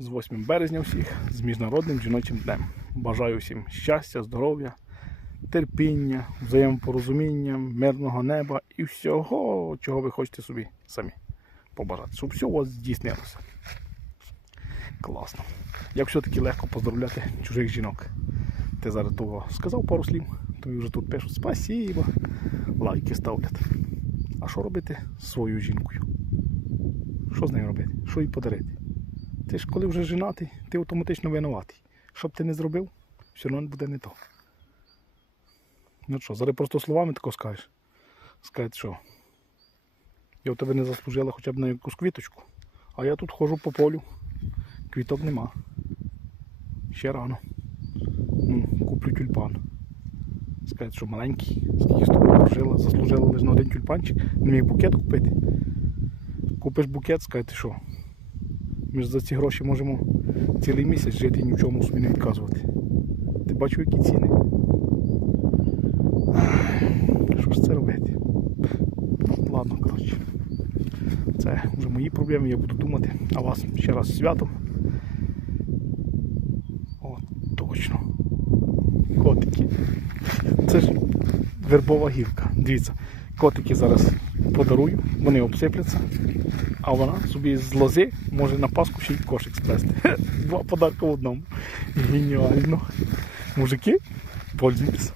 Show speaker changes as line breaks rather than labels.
З 8 березня всіх, з Міжнародним жіночим днем. Бажаю всім щастя, здоров'я, терпіння, взаємопорозуміння, мирного неба і всього, чого ви хочете собі самі побажати. Щоб все у вас здійснилося. Класно. Як все-таки легко поздравляти чужих жінок. Ти зараз того сказав пару слів, то вже тут пишуть спасибо, лайки ставлять. А що робити з своєю жінкою? Що з нею робити? Що їй подарити? Ти ж коли вже женатий, ти автоматично винуватий. Що б ти не зробив, все одно буде не то. Ну що, зараз просто словами тако скажеш. Скажеш, що я в тебе не заслужила хоча б на якусь квіточку. А я тут ходжу по полю. Квіток нема. Ще рано. Ну, куплю тюльпан. Скажуть, що маленький, скільки з тобою прожила, заслужила лише на один тюльпанчик, не міг букет купити. Купиш букет, скажете, що ми ж за ці гроші можемо цілий місяць жити і ні в чому собі не відказувати. Ти бачив, які ціни? Що ж це робити? Ладно, коротше. Це вже мої проблеми, я буду думати. А вас ще раз святом. О, точно. Котики. Це ж вербова гілка. Дивіться, котики зараз подарую, вони обсипляться, а вона собі з лози може на паску ще й кошик сплести. Два подарка в одному. Геніально. Мужики, пользуйтесь.